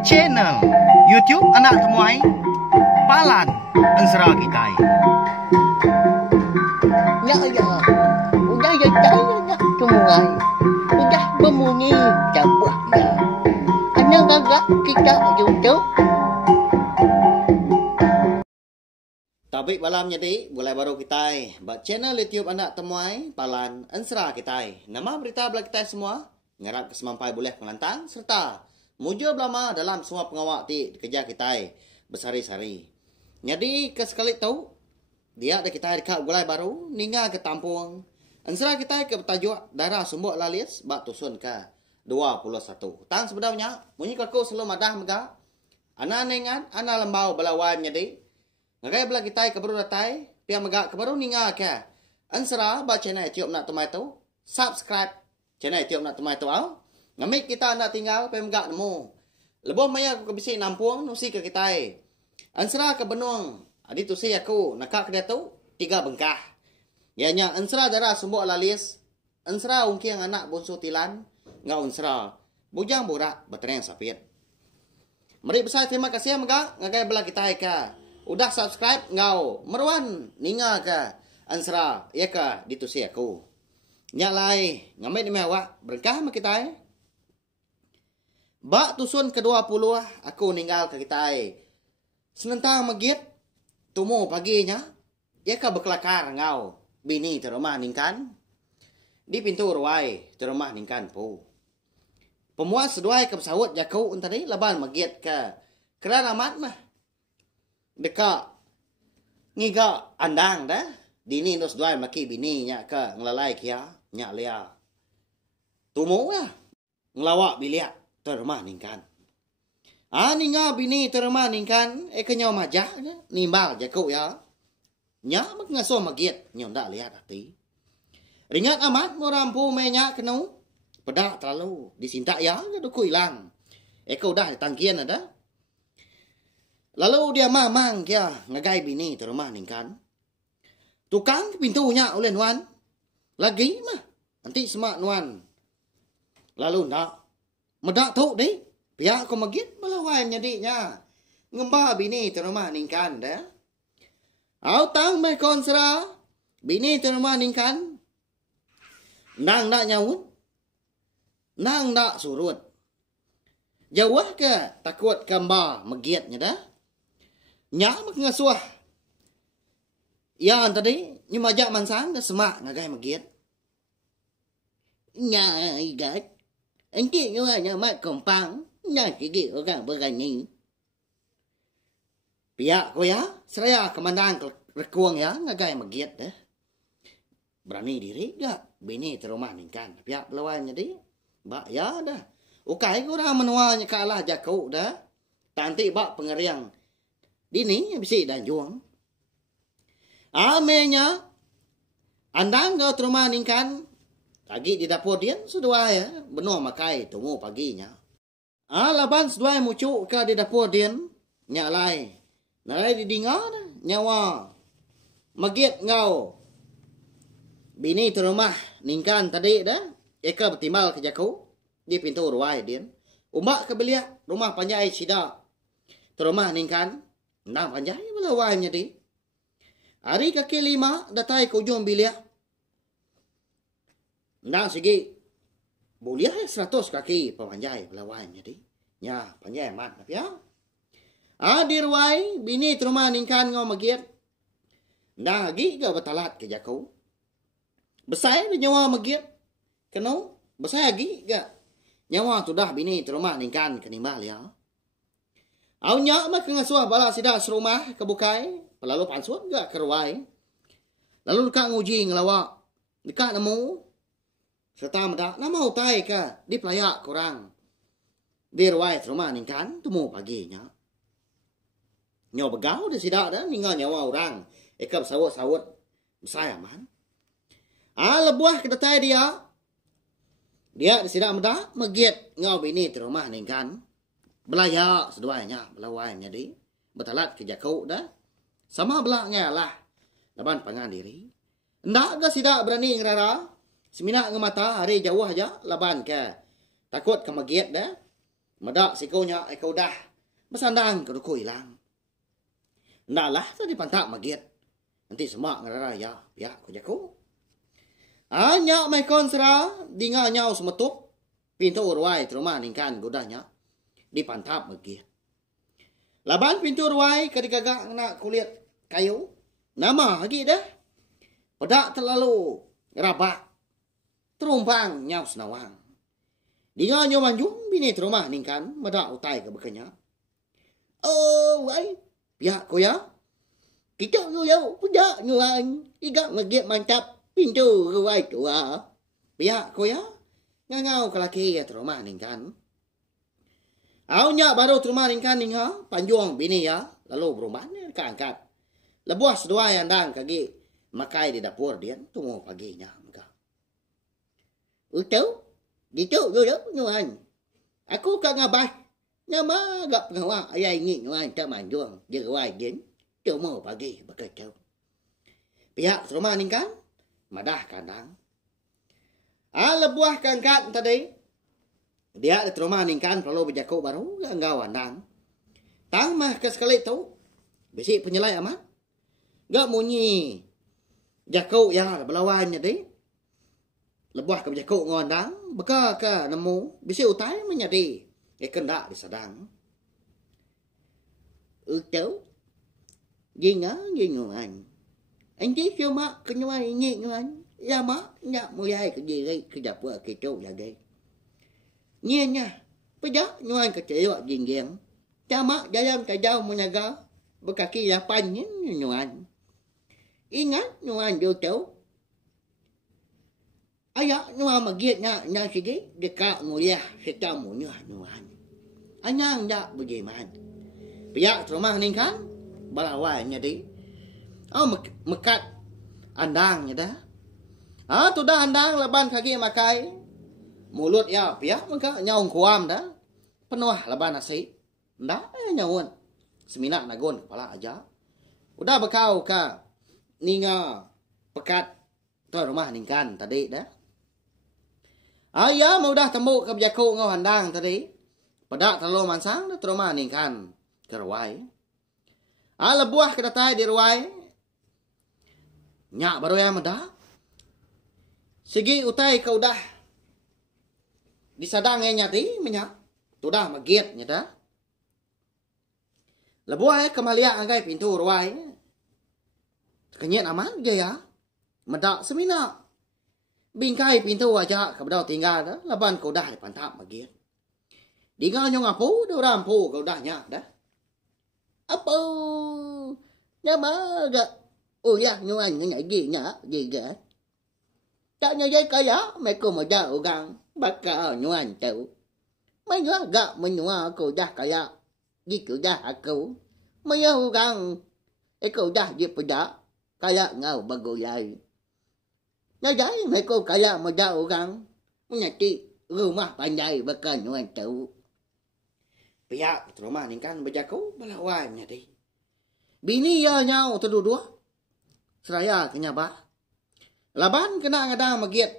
Channel YouTube anak temuai Palan Ensera Kitai. Ya ya, udah ya ya temuai, udah berbunyi cabutnya. Anak gagak kita YouTube. Topik malam jadi mulai baru kita buat channel YouTube anak temuai Palan Ensera Kitai. Nama berita belah kita semua ngarap kesemampai boleh melantang serta mujur belama dalam semua pengawak di kerja kita bersari-sari. Jadi kesekali tahu dia ada kita dekat gulai baru ninggal ke Tampung Ensera Kitai ke bertajuk Darah Sumbuk Lalis bak tusun ke 21. Tang sebenarnya bunyi kaku selalu madah mega. Ana nengan ana lembau belawan jadi ngagai belah kita ke baru datai pihak mega ke baru ninggal ke Ensera bak channel YouTube nak temai tu subscribe channel YouTube nak temai tu au. Ngamik kita nak tinggal pemgak nemu. Lebih maya aku kebisi nampung nusi ke kita. Ensera ke benung. Adi tu si aku nakak ke dia tu 3 bengkah. Ianya Ensera Darah Sumbuk Lalis. Ensera ungking anak bungsu tilan. Ngau Ensera bujang borak berterang sapit. Mari besar terima kasih megak ngagai belah kita ke. Udah subscribe ngau meruan ninga ke Ensera ya ke di tu si aku. Nyak lai ngamit ni mewah berkah mak kita. Bak tusun ke-20 aku ninggal ke kita. Senentang magit tumu paginya ya ka berkelakar ngau bini terumah ningkan di pintu ruai terumah ningkan pu. Pemuas seduai ke pesawat jakau untari laban magit ke kerana amat mah. Deka ngiga andang dah dini nos duai maki bini nya ke ngelalai kia nya lia. Tumu ya ngelawak biliak terumah ningkan. Ninga bini terumah ningkan kenyau majah nimbal jakau ya. Nya mak ngaso magit nyom dak lihat hati. Ringat amat morampu menya kenu. Pedak terlalu disinta ya duku hilang. Kau dah tangkian ada. Lalu dia mamang kia ngagai bini terumah ningkan. Tukang pintunya oleh nuan. Lagi mah. Nanti semak nuan. Lalu ndak. Medak tu deh. Pihak kau magit melawai nyadinya. Ngembah bini terumah ningkan dah. Au tang mai konsera. Bini terumah ningkan. Nang nak nyaut. Nang nak surut. Jauh ke takut kembah magitnya dah. Nya mak ngasuah. Ya tadi nyemajak mansang dah semak ngagai magit. Nya igat. Engki nganya mak kompang. Nya gigi orang berani. Pihak ko ya seraya kemandang rekuang ya ngagai magit dah. Berani diri gak bini terumah ningkan. Pihak lawan jadi bak ya dah. Ukai ko dah menuanya kalah jakau dah. Tanti bak pengeriang dini bisi dan juang. Amenya andang kau terumah ningkan. Lagi di dapur dia sedua ya. Benua makai tunggu paginya. Laban sedua mucuk ke di dapur dia. Nyalai. Nalai didingar nyawa. Magit ngau. Bini terumah ningkan tadi dah. Eka bertimbal ke jakau. Di pintu ruai dia. Umbak ke beliak. Rumah panjai sidak. Terumah ningkan. Nang panjai melawainya di. Hari kaki 5 datai ke ujung biliak. Nang segi boleh 100 kaki pemanjai melawainya di. Nya panjai amat ya. Di ruai bini terumah ningkan ngau magit. Nang lagi ke betalat ke jakau. Besai di nyawa magit. Kenau? Besai lagi ke nyawa sudah bini terumah ningkan kenimbal ya. Aunya mak ngasuah bala sidak serumah kebukai. Lalu pansut gak ke ruai. Lalu dekat nguji ngelawak. Dekat nemu. Serta medak nama utai ke di pelayak kurang. Di ruai serumah ningkan temu paginya. Nyawa begau di sidak dah ninggal nyawa orang. Eka bersawut-sawut. Besar aman. Lebuah kedatai dia. Dia di sidak medak megit ngau bini terumah ningkan. Belayak seduanya. Belawainya di. Betalat ke jakau dah. Sama belaknya lah. Laban pangan diri. Ndak ke sidak berani ngerara. Seminak ngemata hari jauh aja. Laban ke takut ke magiat dah. Madak sikonya kau dah bersandang ke duku hilang. Ndaklah tadi pantap magiat. Nanti semak ngarara ya kau jaku. Nyak mai konsra dinga nyau semetuk pintu ruai terumah ningkan godanya di pantap magiat. Laban pintu ruai kadikagak nak kulit kayu. Nama lagi dah. Pedak terlalu rabak. Terumpang nyau senawang. Dinga nyo manjung bini terumah ningkan medak utai ke bekanya. Oh, wai. Pihak ko ya. Kita yo pedak nyuan. Igak magiat mantap pintu ruai tua. Pihak ko ya. Ngangau ke laki ya terumah ningkan. Aunya baru terumah ningkan ningha panjuang bini ya. Lalu berumah ni keangkat. Lebuah sedua yang dang kaki makai di dapur dia tunggu paginya mereka. Utau, gitu yo nyuan. Aku kak ngabas. Nama gak pengawa ayah ingin nyuan tak manjuang dia ruai dia. Tunggu pagi bekerja. Pihak rumah ni kan madah kandang. Lebuah kangkat tadi. Dia di rumah ni kan perlu berjaku baru enggak wandang. Tang mah ke sekali tu. Besi penyelai amat. Gak munyi. Jaku ya belawannya deh. Lebuah ke jaku ngondang. Beka ke nemu. Bisi utai menyadi. Kendak disadang. Utau. Gina ginuan. Anh chỉ kêu mà cái nhoi nhị nhoi. Ya mà nhạ mùi hai cái gì đây. Cái dạp vợ cái trâu là đây. Nhiên nha. Bây giờ nhoi cái chế gọi ghiền ghiền. Cha mà gia lâm cái dâu mùi nhà gó. Bởi cả kia là bánh nhoi. Ingat nyoi điều cháu. Ayah nyoi mà ghét nha. Nha sĩ ghét. Để cả ngồi ya. Sẽ cho mùi nhoi. Anh nhang đã bởi gì mà anh. Bây giờ tôi mang nên khán. Balawainya di. Mekat andangnya dah. Tu dah andang laban kaki makai. Mulut ya pihak maka nyaung kuam dah. Penuh laban nasi. Dah nyaun. Semina nagon kepala aja. Udah bekau ka ninga pekat tu rumah ningkan tadi dah. Ya mau dah temu ke jaku ngau andang tadi. Pedak terlalu mansang dah rumah ningkan kerwai. Lebuah ke datai di ruai. Nyak baru yang medah. Segi utai kau dah. Disadang yang nyati menyak. Tu dah magiatnya dah. Lebuah kemalia anggai pintu ruai. Kenyat aman je ya. Medak semina. Bingkai pintu aja kebedah tinggal dah. Laban kau dah dipantap magiat. Digal nyong apu. Diorang pu kau dah nyak dah. Apa? Nama gak? Oh ya, nyuan nyai ginya, giga. Tak nyai kaya, mereka maja orang bakal nyuan tahu. Maya gak menyua aku dah kaya, gitu dah aku. Maya orang, aku dah je pedak, kaya ngau bagulai. Nyai mereka kaya maja orang, menyati rumah pandai bakal nyuan tahu. Pihak rumah ni kan berjaku belawannya deh. Bini ya nyau terdua. Seraya kenyabah. Laban kena ngadang magiat.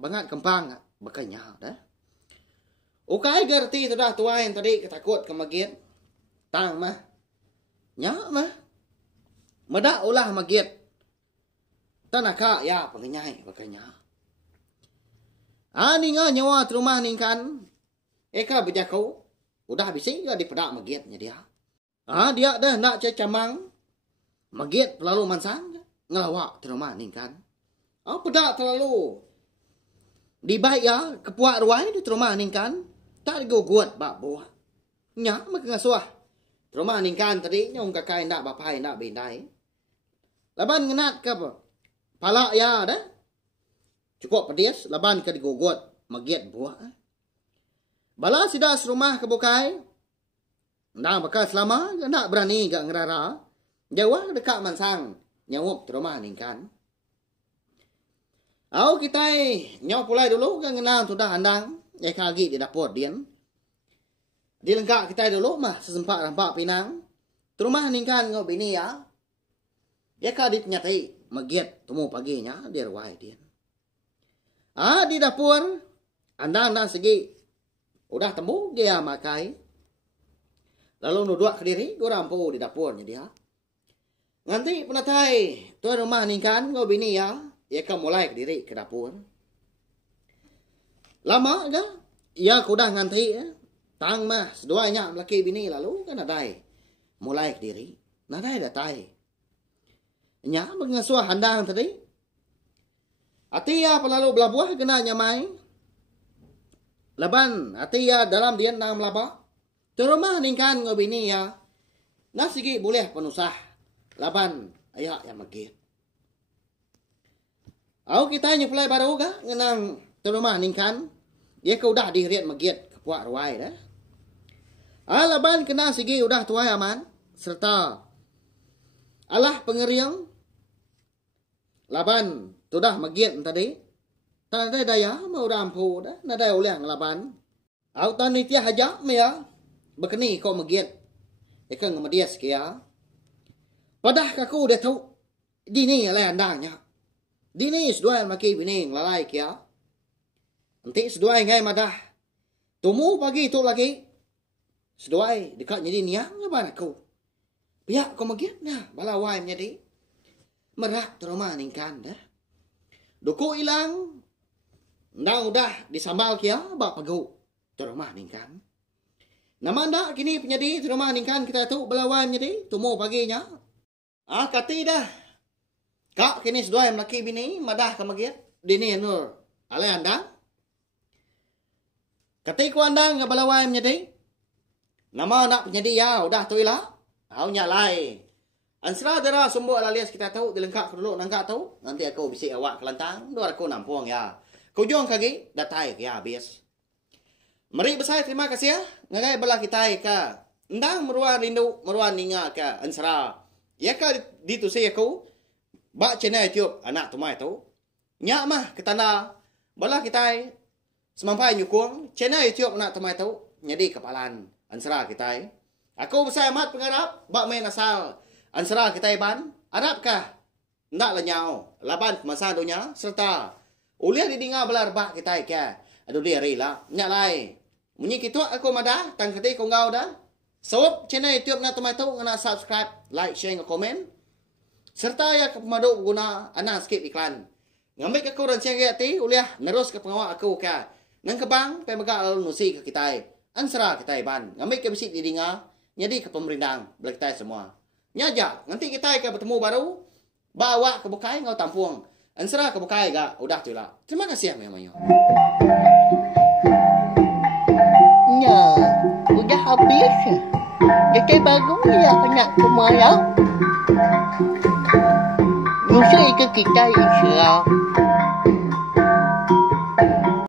Bangat kempang berkenyau dah. Ukai gerti sudah tuain tadi ketakut ke magiat. Tang mah. Nyak mah. Medak ulah magiat. Tanaka ya pengenyai berkenyau. Ni nga nyawa rumah ni kan. Eka berjaku. Udah bising dia dipedak magiatnya dia. Dia dah nak camang. Magiat terlalu mansang. Ngelawak di rumah ni kan. Pedak terlalu. Dibaik ya. Kepuak ruai di rumah ni kan. Tak digugut bak buah. Nyak maka ngasuah. Di rumah ni kan tadi. Nyong kakai nak bapai nak bindai. Laban ngenat ke apa. Palak ya dah. Cukup pedis. Laban ke digugut. Magiat buah. Bala sidas rumah kebukai. Nak bakal selama. Nak berani gak ngerara. Jawah dekat mansang. Nyawuk rumah ni kan. Kita nyaw pulai dulu. Gak ngenang sudah handang. Kagi di dapur dia. Di lengkap kita dulu mah. Sesempat rampak pinang. Rumah ni kan ngau bini ya. Kadi nyatai. Magiat temu paginya. Dia ruai dia. Di dapur. Andang segi. udah temu dia makai. Lalu nuduk ke diri, orang po di dapurnya dia. Nganti penatai, tuan rumah ningkan ngau bini ya, ia kan mulai ke diri ke dapur. Lama ke? Ia kudah nganti ya. Tang mah, seduanya laki bini lalu kan nadai. Mulai ke diri, nadai datai. Nya mengasuh handang tadi. Atia pelalu belabuah kena nyamai. Laban atia dalam dia nang melaba. Tuan rumah ningkan ngau bini ya. Nasigi boleh penusah. Laban ayah yang magit. Au kita nyuplai baru ga ngenang tuan rumah ningkan. Ia kau dah diriat magit kepuak ruai dah. Laban kena sigi udah tuai aman serta alah pengeriang. Laban tu dah magit tadi. Tanda daya mau rampu dah nadai ulang laban. Au tan nitia haja mea bekeni kau magit. Ikan ngemedias kia. Padah kaku dah tahu dini alai andangnya. Dini seduai maki bining lalai kia. Nanti seduai ngai madah. Tumu pagi tu lagi. Seduai dekat jadi niang laban aku. Pihak kau magit nah balawai menjadi. Merak terumah ningkan dah. Duku hilang. Ndang udah disambal kia bak pagu. Terumah ningkan. Nama ndak kini penyedi terumah ningkan kita tu balawai menjadi. Tumu paginya. Kati dah. Kak kini seduai melaki bini madah ke magit. Dini nur. Alai andang. Kati ku andang ke balawai menjadi. Nama nak penyedi ya udah tu ilah. Au nyalai. Ansra dera sumbu alias kita tahu dilengkap dulu nangka tahu. Nanti aku bisik awak kelantang. Dua aku nampung ya. Kujung kaki datai ya habis. Mari besar terima kasih ya. Ngagai belah kita ka. Ndang meruan rindu meruan ninga ka Ansra. Ya ka ditu saya aku. Bak channel YouTube anak tumai tu. Nyak mah ketanda belah kita semampai nyukung channel YouTube anak tumai tu. Jadi kepalan Ansra kita. Aku besar amat pengarap bak main asal Ansra kita ban. Arab kah? Ndak lenyau. Laban masa dunia serta uliah didinga belar bak kita ke. Aduh dia rela. Nyak lai. Munyi kitu aku madah tang keti kau ngau dah. Sob channel YouTube na tumai tu ngana subscribe, like, share, komen. Serta ya kepemadu guna anak skip iklan. Ngambil ke kurang siang ti uliah nerus ke pengawal aku ka. Nang kebang pemaga lalu nusi ke kita. Ansra kita ban. Ngambil ke bisik didinga. Jadi ke pemerintah belak kita semua. Nyajak nanti kita ke bertemu baru. Bawa ke bukai ngau tampung. Ansra ke bukai ga udah tu lah. Terima kasih memangnya. Ya, udah habis. Jadi baru ya anak pemayang. Musuh itu kita Islam.